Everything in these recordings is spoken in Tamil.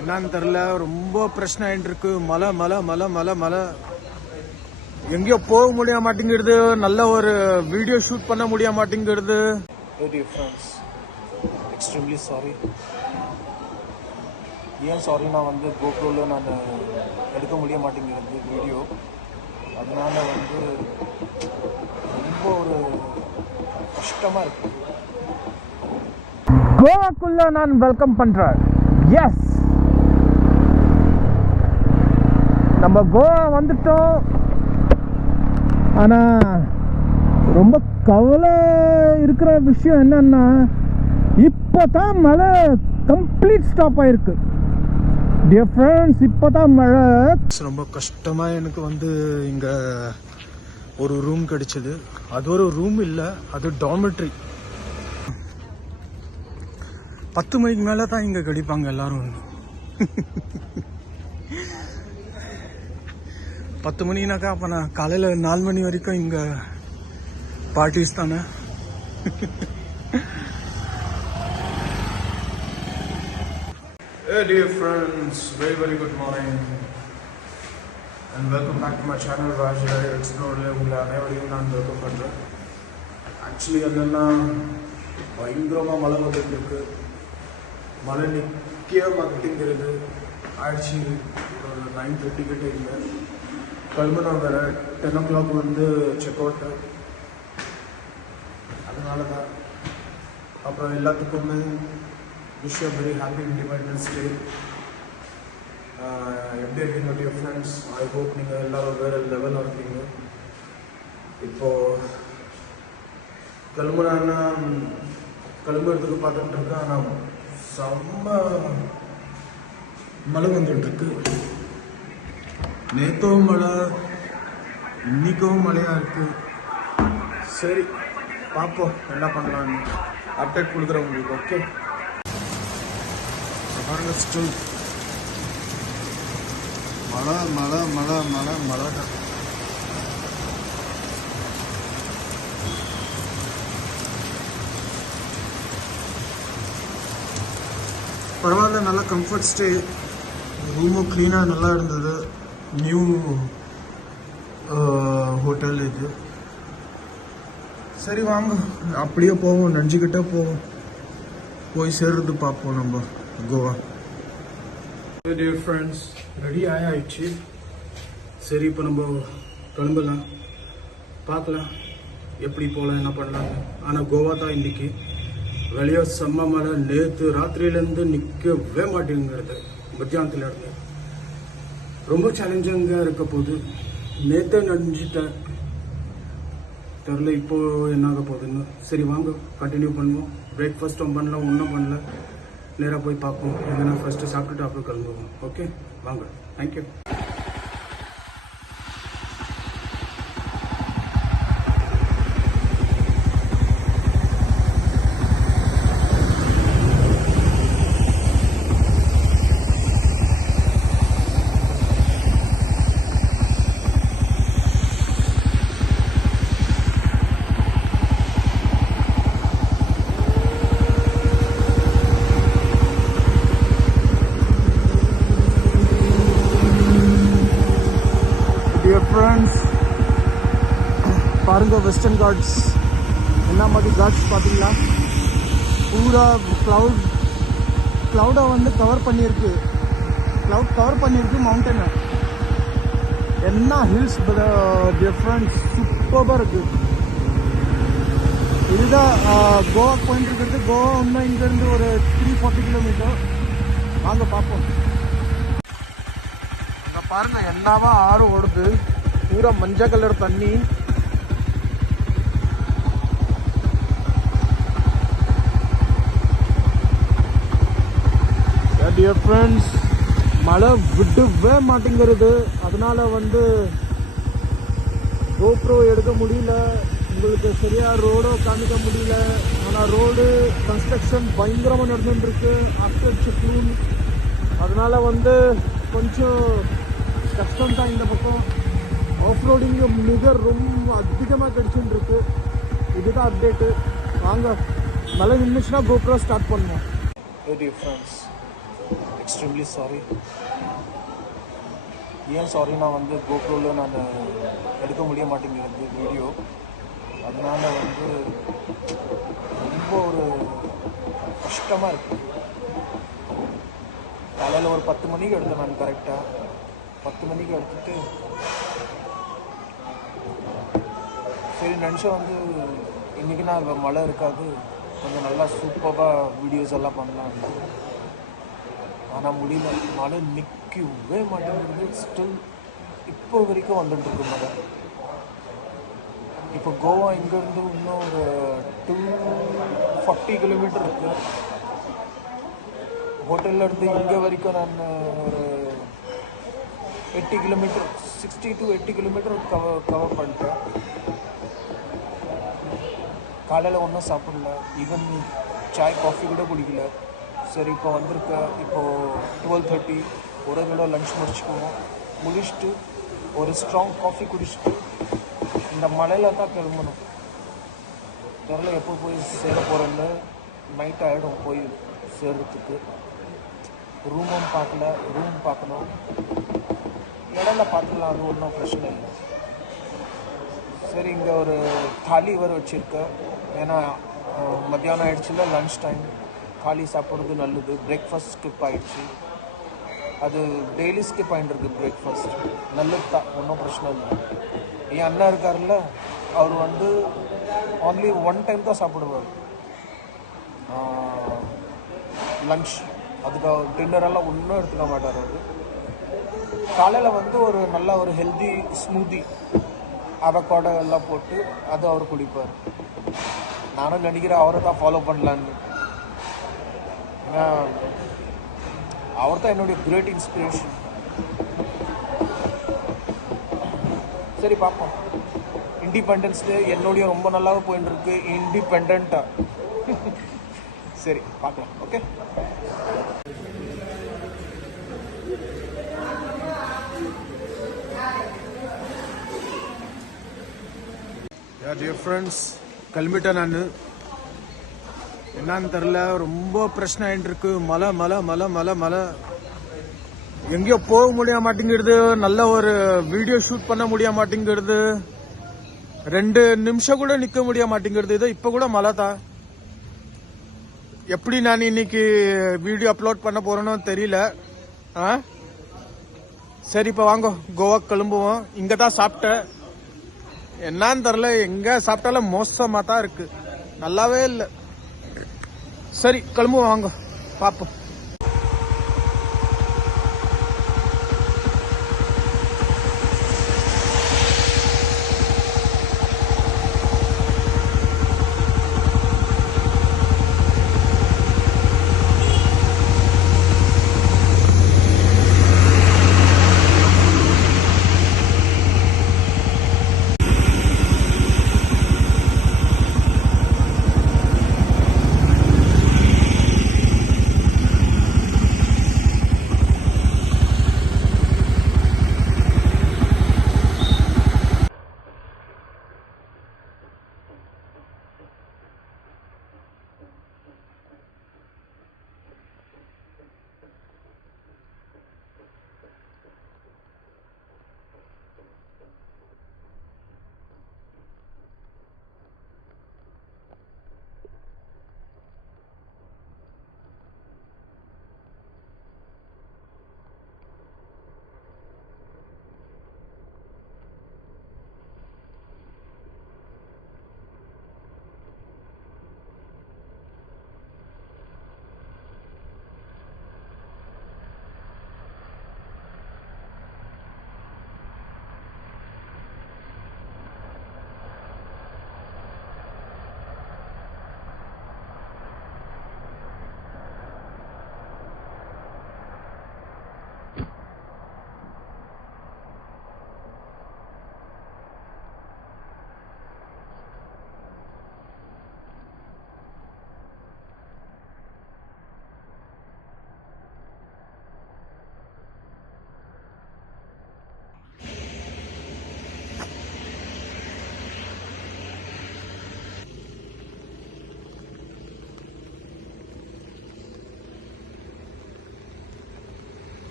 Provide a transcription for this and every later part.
என்னன்னு தெரியல, ரொம்ப பிரச்சனை ஆயிட்டு இருக்கு. மழை மழை மழை மழை மழை, எங்கேயோ போக முடிய மாட்டேங்கிறது, நல்ல ஒரு வீடியோ ஷூட் பண்ண முடிய மாட்டேங்கிறது. Extremely sorry. ஏன் சாரினா வந்து கோப்ரோவில் நான் எடுக்க முடிய மாட்டேங்கிறது வீடியோ. அதனால வந்து ரொம்ப ஒரு கஷ்டமாக இருக்கு. கோவாக்குள்ள நான் வெல்கம் பண்ணுறேன். எஸ், நம்ம கோவா வந்துட்டோம். ஆனால் ரொம்ப கவலை இருக்கிற விஷயம் என்னன்னா, இப்போ தான் மழை கம்ப்ளீட் ஸ்டாப் ஆயிருக்கு. டியர் ஃப்ரெண்ட்ஸ், இப்போ தான் மழை. ரொம்ப கஷ்டமாக எனக்கு வந்து இங்கே ஒரு ரூம் கிடைச்சது. அது ஒரு ரூம் இல்லை, அது டார்மெட்ரி. 10 மணிக்கு மேலே தான் இங்கே கிடைப்பாங்க எல்லாரும். 10 மணினாக்கா அப்போ நான் காலையில் 4 மணி வரைக்கும் இங்கே பார்ட்டிஸ் தானே. Hey dear friends, very good morning and welcome back to my channel Rajai Explore. உங்களை அனைவரையும் நான் வெல்கம் பண்ணுறேன். ஆக்சுவலி என்னென்னா, பயங்கரமாக மழை வந்துட்டு இருக்கு. மழை நிற்க மாட்டேங்கிறது. ஆயிடுச்சு ஒரு 9:30 கிட்ட. இல்லை கிளம்புனோம் வேறு 10 o'clock வந்து செக் அவுட்டு. அதனால தான். அப்புறம் எல்லாத்துக்குமே wish you very happy independence day. எப்படி இருக்கீங்க டியர் ஃப்ரெண்ட்ஸ்? ஐ ஹோப் நீங்கள் எல்லோரும் வேறு லெவலில் இருக்கீங்க. இப்போது கிளம்புறதுக்கு பார்த்துட்டு இருக்கேன். ஆனால் செம்ம மழை வந்துட்டுருக்கு. நேற்றும் மழை, இன்னைக்கும் மழையாக இருக்குது. சரி பார்ப்போம் என்ன பண்ணலான்னு. அப்டேட் கொடுக்குறேன் உங்களுக்கு. ஓகே பாருங்க, ஸ்டில் மழை மழை மழை மழை மழை தான். பரவாயில்ல, நல்லா கம்ஃபர்ட் ஸ்டே. ரூமும் க்ளீனாக நல்லா இருந்தது. நியூ ஹோட்டல் இது. சரி வாங்க அப்படியே போவோம், நெஞ்சுக்கிட்டே போவோம், போய் சேர்றது பார்ப்போம் நம்ம கோவா. டியர் ஃப்ரெண்ட்ஸ், ரெடி ஆயிடுச்சு. சரி இப்போ நம்ம கிளம்பலாம், பார்க்கலாம் எப்படி போகலாம், என்ன பண்ணலாம். ஆனால் கோவா தான் இன்னைக்கு. வெளியே செம்ம மழை. நேற்று ராத்திரியிலேருந்து நிற்கவே மாட்டேங்கிறது. மத்தியானத்தில் இருந்து ரொம்ப சேலஞ்சிங்காக இருக்க போகுது. நேற்றே நனைஞ்சிட்டேன், தெரில இப்போ என்ன ஆக போகுதுன்னு. சரி வாங்க கண்டினியூ பண்ணுவோம். பிரேக்ஃபாஸ்ட்டும் பண்ணல, ஒன்றும் பண்ணல. நேராக போய் பார்ப்போம். எங்கன்னா ஃபஸ்ட்டு சாப்பிட்டுட்டு அப்புறம் கிளம்புவோம். ஓகே வாங்க. தேங்க்யூ. பாருங்க, வெஸ்டர்ன் காட்ஸ் என்ன மாதிரி காட்ஸ் பார்த்தீங்களா? பூரா க்ளவுடை வந்து கவர் பண்ணியிருக்கு. மவுண்டனை. என்ன ஹில்ஸ் டிஃப்ரெண்ட்ஸ், சூப்பராக இருக்கு. இதுதான் கோவா போயிட்டு இருக்கிறது. கோவா இன்னும் இங்கேருந்து ஒரு 340 கிலோமீட்டர். வாங்க பார்ப்போம். அங்கே பாருங்க, என்னவா ஆறு ஓடுது. பூரா மஞ்சள் கலர் தண்ணி. டியர் ஃப்ரெண்ட்ஸ், மழை விடவே மாட்டேங்கிறது. அதனால வந்து கோப்ரோ எடுக்க முடியல, உங்களுக்கு சரியா ரோடோ காமிக்க முடியல. ஆனால் ரோடு கன்ஸ்ட்ரக்ஷன் பயங்கரமாக நடந்துட்டுருக்கு ஆஃப்டர் சிக்லூன். அதனால வந்து கொஞ்சம் கஷ்டம்தான் இந்த பக்கம். ஆஃப் ரோடிங்கு மிக ரொம்ப அதிகமாக கிடைச்சுட்டு இருக்கு. இதுதான் மழை நின்றுச்சுன்னா கோப்ரோ ஸ்டார்ட் பண்ணுவோம். Hey dear friends, extremely sorry. ஏன் சாரினா வந்து கோப்ரோவில் நான் எடுக்க முடிய மாட்டேங்கிறது வீடியோ. அதனால வந்து ரொம்ப ஒரு கஷ்டமாக இருக்குது. காலையில் ஒரு 10 மணிக்கு எடுத்தேன் நான். கரெக்டாக 10 மணிக்கு எடுத்துட்டு சரி நினச்சேன் வந்து இன்றைக்கி நான் மழை இருக்காது, கொஞ்சம் நல்லா சூப்பராக வீடியோஸ் எல்லாம் பண்ணலாம். ஆனால் முடியல, மழை நிற்கவே மாட்டேங்கிறது. ஸ்டில் இப்போ வரைக்கும் வந்துட்டுருக்கு மழை. இப்போ கோவா இங்கேருந்து இன்னும் ஒரு 240 கிலோமீட்டர் இருக்குது. ஹோட்டல்லேருந்து இங்கே வரைக்கும் நான் ஒரு 80 கிலோமீட்டர், 60 to 80 கிலோமீட்டர் கவர் பண்ணிட்டேன். காலையில் ஒன்றும் சாப்பிடல, ஈவன் சாய் காஃபி கூட குடிக்கல. சரி இப்போ வந்திருக்க, இப்போது 12:30 ஒரு தடவை லன்ச் முடிச்சுட்டு ஒரு ஸ்ட்ராங் காஃபி குடிச்சிட்டு இந்த மழையில் தான் கிளம்பணும். தெரில எப்போ போய் சேர போகிறேன்னு. நைட் ஆகிடும் போய் சேர்றதுக்கு. ரூம் பார்க்கணும். இடையில பார்த்துக்கலாம், அது ஒன்றும் பிரச்சனை இல்லை. சரி இங்கே ஒரு தாலி வர வச்சுருக்கேன். ஏன்னா மத்தியானம் ஆகிடுச்சுல, லன்ச் டைம். தாலி சாப்பிட்றது நல்லது. பிரேக்ஃபாஸ்ட் ஸ்கிப் ஆகிடுச்சு, அது டெய்லி ஸ்கிப் ஆகிட்டுருக்கு. பிரேக்ஃபாஸ்ட் நல்லது தான், ஒன்றும் பிரச்சனை இல்லை. என் அண்ணன் இருக்கார்ல, அவர் வந்து ஒன்லி 1 டைம் தான் சாப்பிடுவார் லன்ச். அதுக்கு டின்னரெல்லாம் ஒன்றும் எடுத்துக்க மாட்டார் அவர். காலையில் வந்து ஒரு நல்ல ஒரு ஹெல்தி ஸ்மூதி அவக்காடோ எல்லாம் போட்டு அது அவர் குடிப்பார். நானும் நினைக்கிறேன் அவரை தான் ஃபாலோ பண்ணலான்னு. ஏன்னா அவர் தான் என்னுடைய கிரேட் இன்ஸ்பிரேஷன். சரி பார்ப்போம். இண்டிபெண்டன்ஸ் டே என்னுடைய ரொம்ப நல்லாவே போயிட்டு இருக்கு. இண்டிபெண்ட்டாக சரி பார்க்கலாம். ஓகே. டியர் ஃப்ரெண்ட்ஸ், கிளம்பிட்டேன் நான். என்னன்னு தெரில, ரொம்ப பிரச்சனை ஆகிட்டு இருக்கு. மழை எங்கேயோ போக முடிய மாட்டேங்கிறது. நல்ல ஒரு வீடியோ ஷூட் பண்ண முடிய மாட்டேங்கிறது. 2 நிமிஷம் கூட நிக்க முடிய மாட்டேங்கிறது. இது இப்ப கூட மழை தான். எப்படி நான் இன்னைக்கு வீடியோ அப்லோட் பண்ண போறேன்னு தெரியல. சரி இப்ப வாங்க கோவா கிளம்புவோம். இங்க தான் சாப்பிட்டேன். என்னன்னு தெரில, எங்க சாப்பிட்டாலும் மோசமா தான் இருக்கு, நல்லாவே இல்லை. சரி கிளம்புவோம், வாங்க பாப்போம்.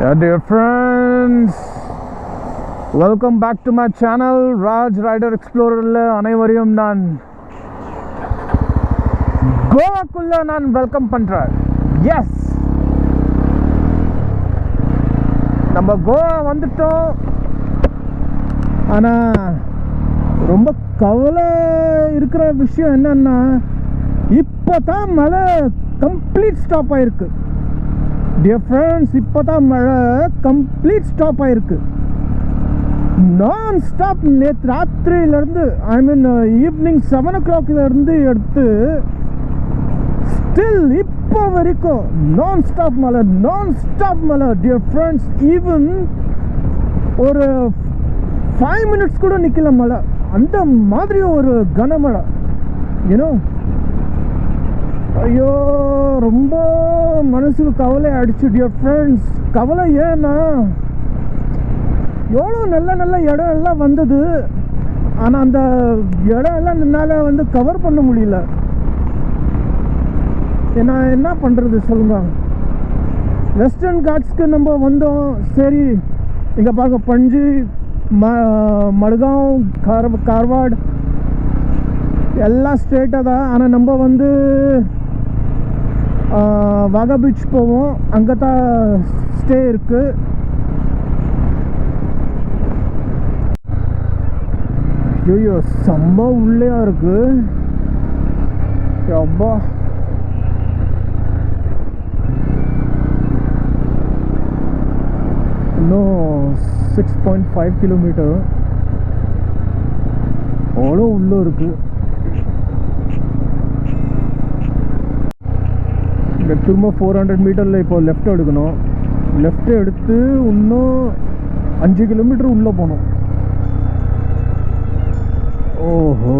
Dear friends, welcome back to my channel Raj Rider Explorer. அனைவரையும் நான் கோவாக்குள்ள நான் வெல்கம் பண்றேன். எஸ், நம்ம கோவா வந்துட்டோம். ஆனா ரொம்ப கவலை இருக்கிற விஷயம் என்னன்னா, இப்போதான் மழை கம்ப்ளீட் ஸ்டாப் ஆயிருக்கு. டியர் ஃப்ரெண்ட்ஸ், இப்போதான் மழை கம்ப்ளீட் ஸ்டாப் ஆயிருக்கு. நான் ஸ்டாப் நேற்று ராத்திரியிலேருந்து, ஐ மீன் ஈவினிங் 7 o'clockலேருந்து எடுத்து ஸ்டில் இப்போ வரைக்கும் நான் ஸ்டாப் மழை. டியர் ஃப்ரெண்ட்ஸ், ஈவன் ஒரு 5 minutes கூட நிற்கல மழை. அந்த மாதிரி ஒரு கனமழை, யூனோ. ஐயோ, ரொம்ப மனசுக்கு கவலை ஆயிடுச்சு டியர் ஃப்ரெண்ட்ஸ். கவலை ஏன்னா, எவ்வளோ நல்ல இடம் எல்லாம் வந்தது. ஆனால் அந்த இடம் எல்லாம் என்னால் கவர் பண்ண முடியல. நான் என்ன பண்ணுறது சொல்லுங்க. வெஸ்டர்ன் காட்ஸ்க்கு நம்ம வந்தோம். சரி, இங்கே பார்க்க பஞ்சு, மடுகாவ், கார்வாட் எல்லாம் ஸ்ட்ரெயிட்டாக தான். ஆனால் நம்ம வாகா பீச் போவோம். அங்கே தான் ஸ்டே இருக்குது. ஐயோ, செம்ம உள்ளேயா இருக்கு. அப்பா, இன்னும் 6.5 kilometer அவ்வளோ உள்ளே இருக்கு. திரும்ப 400 மீட்டரில் இப்போ லெஃப்ட் எடுக்கணும். லெஃப்ட் எடுத்து இன்னும் 5 kilometer உள்ளே போகணும். ஓஹோ,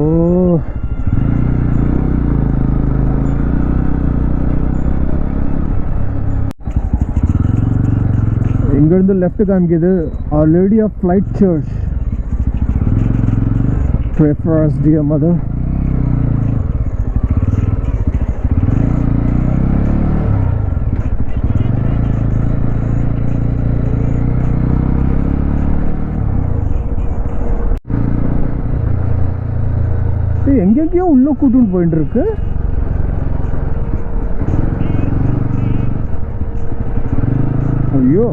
இங்கேருந்து லெஃப்ட் காமிக்குது. Our Lady of Flight Church. Pray for us, dear mother. எங்கெங்கயோ உள்ள கூட்டிட்டு போயிட்டு இருக்கு. ஐயோ,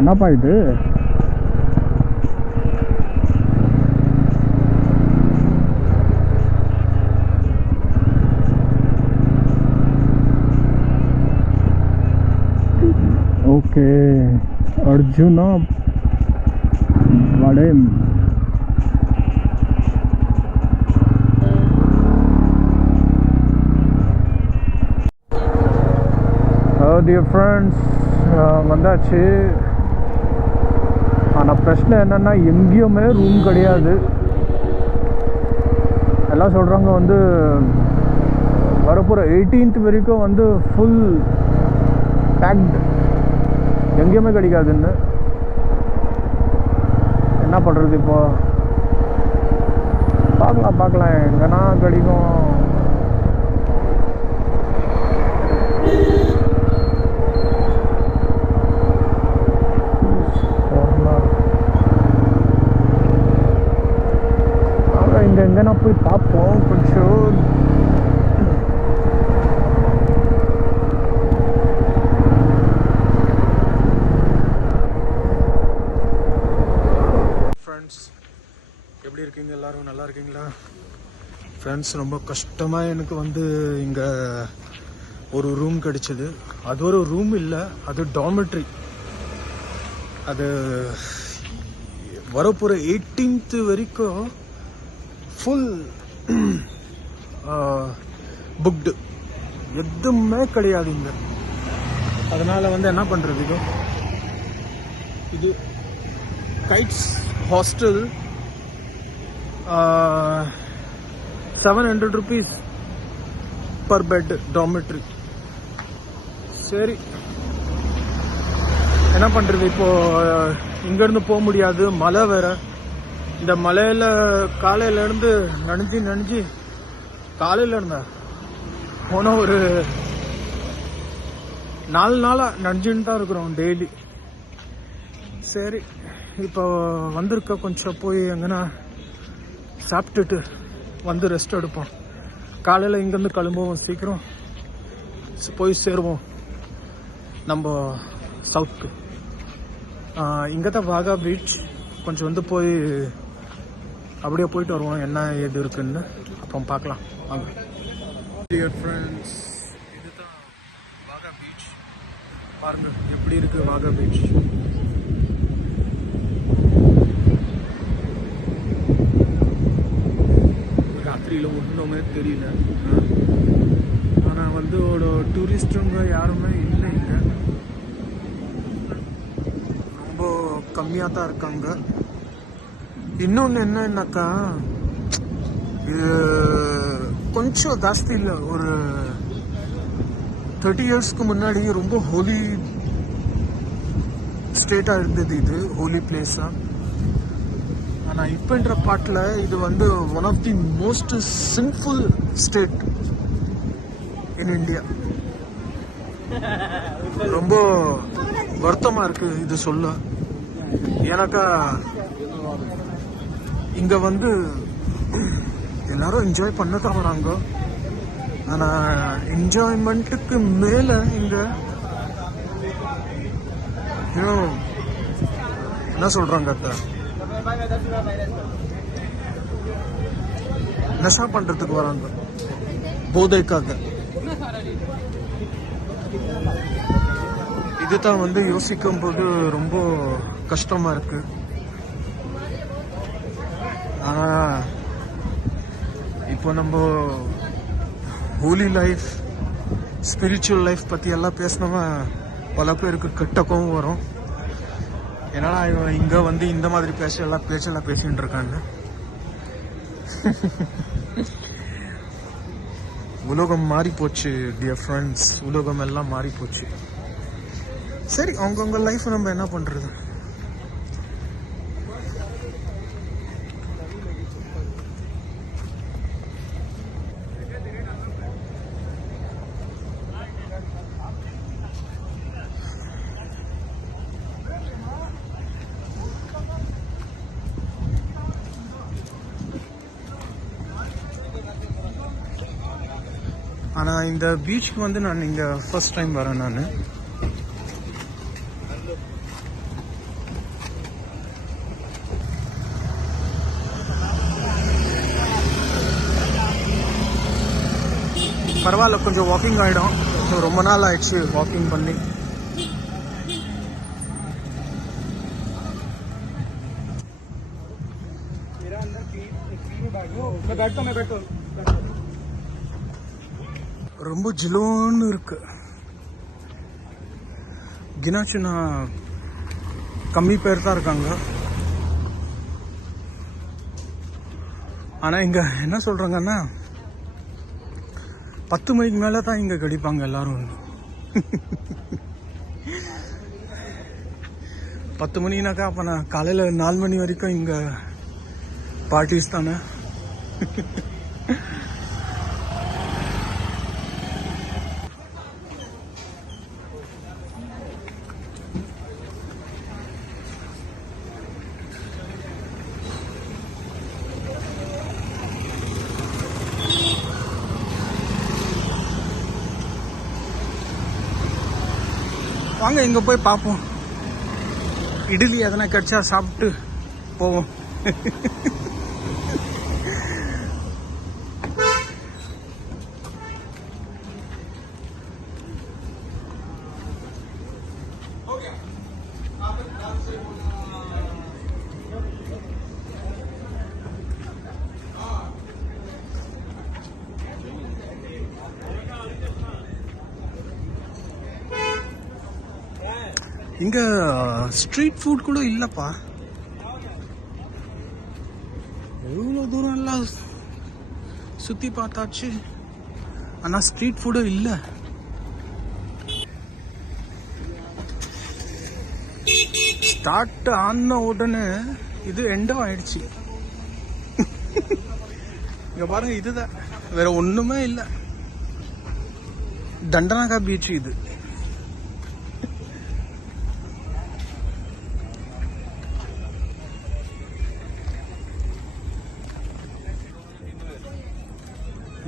என்னப்பா இது? ஓகே, அர்ஜுனா வடேம். டியர் ஃப்ரெண்ட்ஸ், வந்தாச்சு. ஆனால் பிரச்சனை என்னென்னா, எங்கேயுமே ரூம் கிடையாது. எல்லாம் சொல்கிறாங்க வரப்போகிற 18th வரைக்கும் ஃபுல் பேக்டு, எங்கேயுமே கிடைக்காதுன்னு. என்ன பண்ணுறது இப்போ? பார்க்கலாம் எங்கன்னா கிடைக்கும். எங்கன்னா போய் பார்ப்போம் கொஞ்சம். ஃப்ரெண்ட்ஸ், எப்படி இருக்கீங்க? எல்லாரும் நல்லா இருக்கீங்களா? ஃப்ரெண்ட்ஸ், ரொம்ப கஷ்டமாக எனக்கு இங்கே ஒரு ரூம் கிடைச்சிது. அது ஒரு ரூம் இல்லை, அது டார்மெட்ரி. அது வரப்போகிற 18th வரைக்கும் ஃபுல் புக்டு, எதுவுமே கிடையாது இங்கே. அதனால் என்ன பண்ணுறது, இது guides hostel. 700 rupees per bed dormitory. சரி, என்ன பண்ணுறது இப்போ? இங்கேருந்து போக முடியாது, மழை வேற. இந்த மலையில் காலையிலேருந்து நனைஞ்சி காலையில் இருந்தா போன ஒரு 4 நாளாக நனைஞ்சுன்னு தான் இருக்கிறோம் டெய்லி. சரி இப்போ வந்திருக்க கொஞ்சம் போய் எங்கன்னா சாப்பிட்டுட்டு வந்து ரெஸ்ட் எடுப்போம். காலையில் இங்கேருந்து கிளம்புவோம், சீக்கிரம் போய் சேருவோம் நம்ம சவுத்துக்கு. இங்கே தான் வாகா பீச். கொஞ்சம் வந்து போய் அப்படியே போயிட்டு வருவோம், என்ன ஏது இருக்குன்னு அப்போ பார்க்கலாம் வாங்க. டியர் ஃப்ரெண்ட்ஸ், இதுதான் வாகா பீச். பாருங்க எப்படி இருக்கு வாகா பீச். ராத்திரியில் ஒன்றுமே தெரியல. ஆனால் வந்து ஒரு டூரிஸ்ட்டுங்க யாருமே இல்லை இங்கே, ரொம்ப கம்மியாக தான் இருக்காங்க. இன்னொன்று என்னன்னாக்கா, இது கொஞ்சம் ஜாஸ்தி இல்லை, ஒரு 30 இயர்ஸ்க்கு முன்னாடி ரொம்ப ஹோலி ஸ்டேட்டாக இருந்தது, இது ஹோலி பிளேஸாக. ஆனால் இப்போன்ற பாட்டில் இது வந்து one of the most sinful state in India. ரொம்ப வருத்தமாக இருக்குது இது சொல்ல. ஏன்னாக்கா இங்கே வந்து எல்லாரும் என்ஜாய் பண்ண தான் வராங்க. ஆனால் என்ஜாய்மெண்ட்டுக்கு மேலே இங்கே என்ன சொல்கிறாங்க, நஷா பண்ணுறதுக்கு வராங்க, போதைக்காக. இதுதான் வந்து யோசிக்கும் போது ரொம்ப கஷ்டமாக இருக்கு. ஆனால் இப்போ நம்ம ஹோலி லைஃப், ஸ்பிரிச்சுவல் லைஃப் பற்றி எல்லாம் பேசினோமா பல பேருக்கு கெட்டக்கவும் வரும். ஏன்னா இங்கே வந்து இந்த மாதிரி பேச்செல்லாம் பேசிட்டு இருக்காங்க. உலகம் மாறி போச்சு டியர் ஃப்ரெண்ட்ஸ், உலகம் எல்லாம் மாறி போச்சு. சரி, அவங்கவுங்க லைஃப் நம்ம என்ன பண்ணுறது. ஆனால் இந்த பீச்சுக்கு வந்து நான் இங்கே ஃபர்ஸ்ட் டைம் வரேன். நான் பரவாயில்ல, கொஞ்சம் வாக்கிங் ஆகிடும். ரொம்ப நாள் ஆயிடுச்சு வாக்கிங் பண்ணி. ரொம்ப ஜிலோன்னு இருக்கு. கினாச்சுன்னா கம்மி பேர் தான் இருக்காங்க. ஆனால் இங்கே என்ன சொல்கிறாங்கன்னா 10 மணிக்கு மேலே தான் இங்கே கடிப்பாங்க எல்லாரும். 10 மணினாக்கா அப்போ நான் காலையில் 4 மணி வரைக்கும் இங்கே பார்ட்டிஸ் தானே. வாங்க இங்கே போய் பார்ப்போம், இட்லி எதனா கிடைச்சா சாப்பிட்டு போவோம். இங்க ஸ்ட்ரீட் ஃபுட் கூட இல்லப்பா. எவ்வளோ தூரம் எல்லாம் சுத்தி பார்த்தாச்சு, ஆனா ஸ்ட்ரீட் ஃபுட்டும் இல்லை. ஸ்டார்ட் ஆன உடனே இது எண்டும் ஆயிடுச்சு. இங்க பாருங்க, இதுதான், வேற ஒண்ணுமே இல்லை. தண்டனாகா பீச் இது.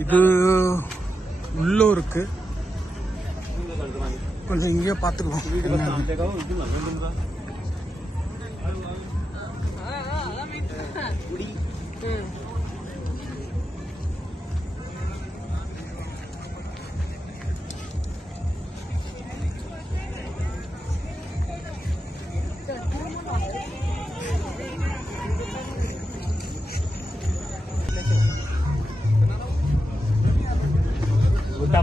இது உள்ளூருக்கு கொஞ்சம் இங்கேயே பார்த்துக்குவோம்.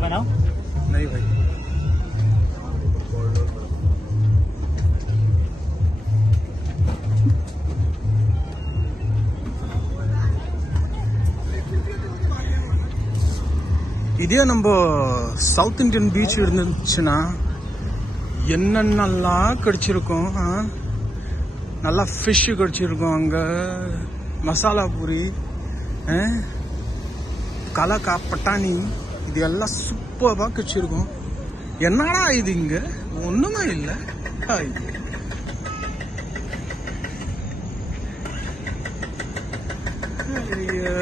बनाओ नहीं भाई. இதே நம்ம சவுத் இந்தியன் பீச் இருந்துச்சுன்னா என்னென்னலாம் கிடைச்சிருக்கும். நல்லா ஃபிஷ்ஷு கிடைச்சிருக்கும். அங்கே மசாலா பூரி, கலக்கா, பட்டாணி, இது எல்லாம் சூப்பராக கிடைச்சிருக்கும். என்னடா இது இங்கே ஒன்றுமே இல்லை. ஐயோ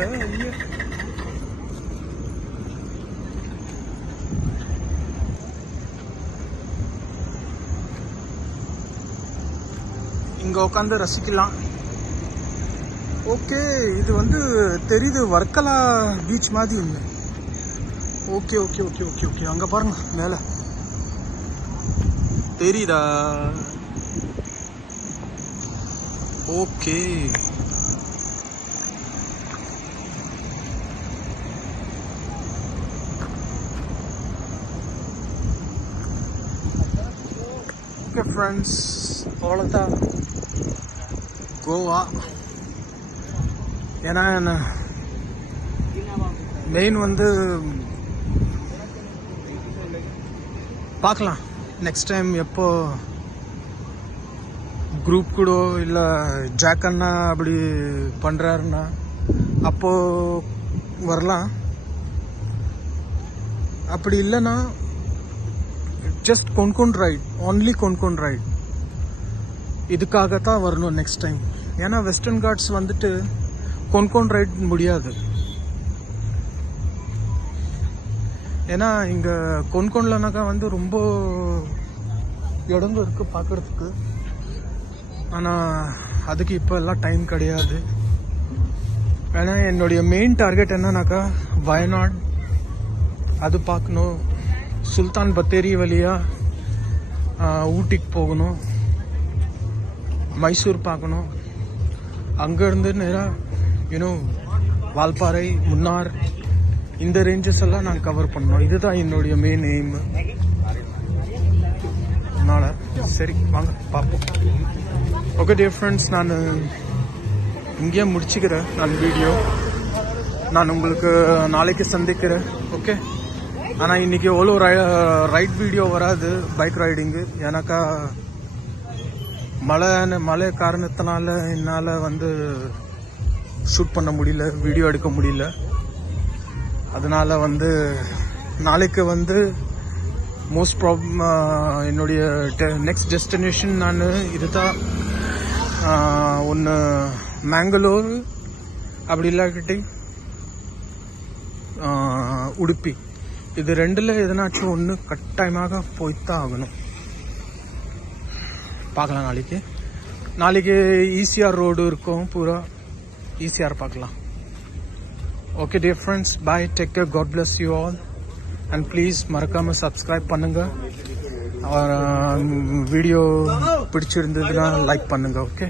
ஐயோ. இங்கே உட்காந்து ரசிக்கலாம். ஓகே, இது வந்து தெரியுது வர்க்கலா பீச் மாதிரி இல்லை. Okay okay okay okay okay, அங்கே பாருங்க மேலே தெரியுதா? ஓகே, ஓகே ஃப்ரெண்ட்ஸ், அவ்வளோதான் கோவா. ஏன்னா மெயின் வந்து பார்க்கலாம் நெக்ஸ்ட் டைம் எப்போ குரூப் கூட இல்லை ஜாக் அண்ணா அப்படி பண்ணுறாருன்னா அப்போ வரலாம். அப்படி இல்லைன்னா ஜஸ்ட் கொன்கொன் ரைட், ஒன்லி கொன்கொன் ரைட். இதுக்காகத்தான் வரணும் நெக்ஸ்ட் டைம். ஏன்னா வெஸ்டர்ன் காட்ஸ் வந்துட்டு கொன்கொன் ரைட் முடியாது. ஏன்னா இங்கே கொன்கொன்லனாக்கா வந்து ரொம்ப இடங்க இருக்குது பார்க்குறதுக்கு. ஆனால் அதுக்கு இப்போ எல்லாம் டைம் கிடையாது. ஏன்னா என்னுடைய மெயின் டார்கெட் என்னன்னாக்கா வயநாடு அது பார்க்கணும், சுல்தான் பத்தேரி வழியாக ஊட்டிக்கு போகணும், மைசூர் பார்க்கணும், அங்கேருந்து நேராக வால்பாறை, முன்னார், இந்த ரேஞ்சஸ் எல்லாம் நான் கவர் பண்ணோம். இதுதான் என்னுடைய மெயின் எய்ம். அதனால் சரி வாங்க பார்ப்போம். ஓகே டியர் ஃப்ரெண்ட்ஸ், நான் இங்கேயே முடிச்சுக்கிறேன் நான் வீடியோ. நான் உங்களுக்கு நாளைக்கு சந்திக்கிறேன். ஓகே, ஆனால் இன்றைக்கி எவ்வளோ ரைட் வீடியோ வராது, பைக் ரைடிங்கு. ஏன்னாக்கா மழை காரணத்தினால என்னால் வந்து ஷூட் பண்ண முடியல, வீடியோ எடுக்க முடியல. அதனால் வந்து நாளைக்கு வந்து மோஸ்ட் ப்ராப்ளம் என்னுடைய நெக்ஸ்ட் டெஸ்டினேஷன் நான் இதுதான். ஒன்று மேங்களூர், அப்படி இல்லாட்டி உடுப்பி. இது ரெண்டில் எதனாச்சும் ஒன்று கட்டாயமாக போய்த்தான் ஆகணும். பார்க்கலாம் நாளைக்கு ஈசிஆர் ரோடு இருக்கும், பூரா ஈசிஆர் பார்க்கலாம். Okay dear friends, bye, take care, God bless you all. And please மறக்காமல் சப்ஸ்கிரைப் பண்ணுங்கள். வீடியோ பிடிச்சிருந்ததுன்னா லைக் பண்ணுங்கள். ஓகே.